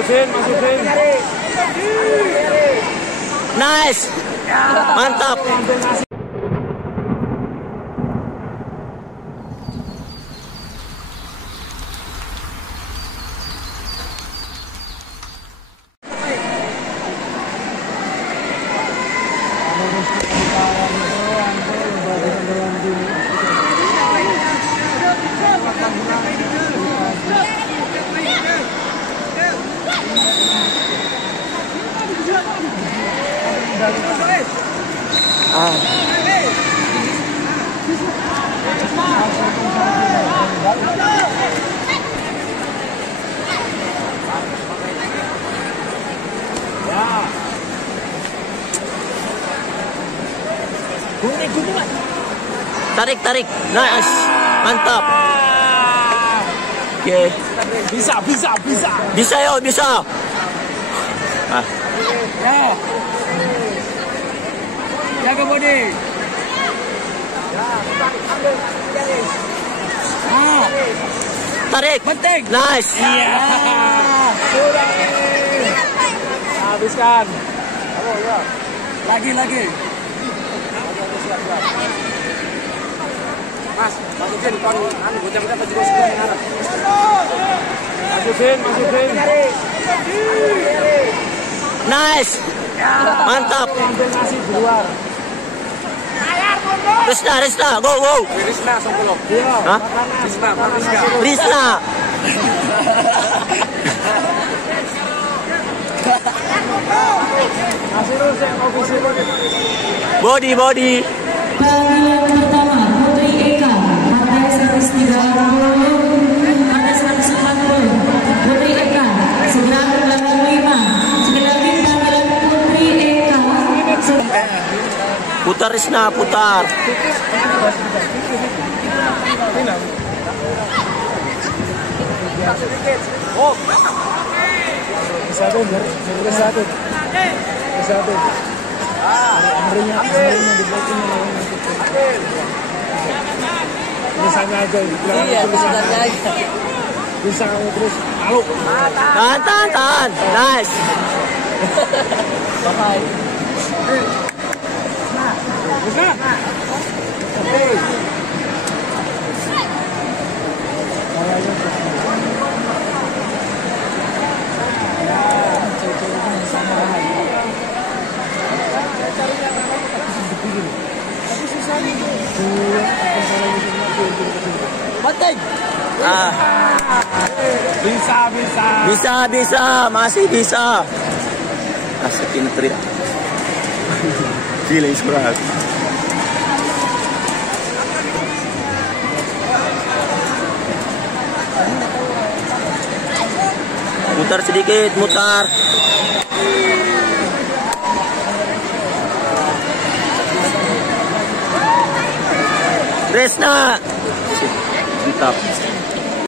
Masukin. Nice. Mantap. Tarik. Nice. Mantap. Oke. Bisa. Bisa. Ya. Jaga body. Tarik. Penting. Nice. Iya. Habiskan. Lagi. Mas, masukin bujang-bujang baju sebelah kanan. Masukin. Nice. Mantap. Nasi di luar. Risna, go. Risna Songkolok. Hah? Risna. Body. Panggilan pertama Putri Eka partai 130 partai 140 Putri Eka segera ke belakang 5 sekali lagi panggilan Putri Eka Putar Risna, putar. Satu. Misalnya aja, bisa kamu terus malu. Tahan. Nice. Bisa. Penting. Bisa, masih bisa. Masukin trik. Feeling berat. Mutar sedikit, mutar. Resna. Mantap.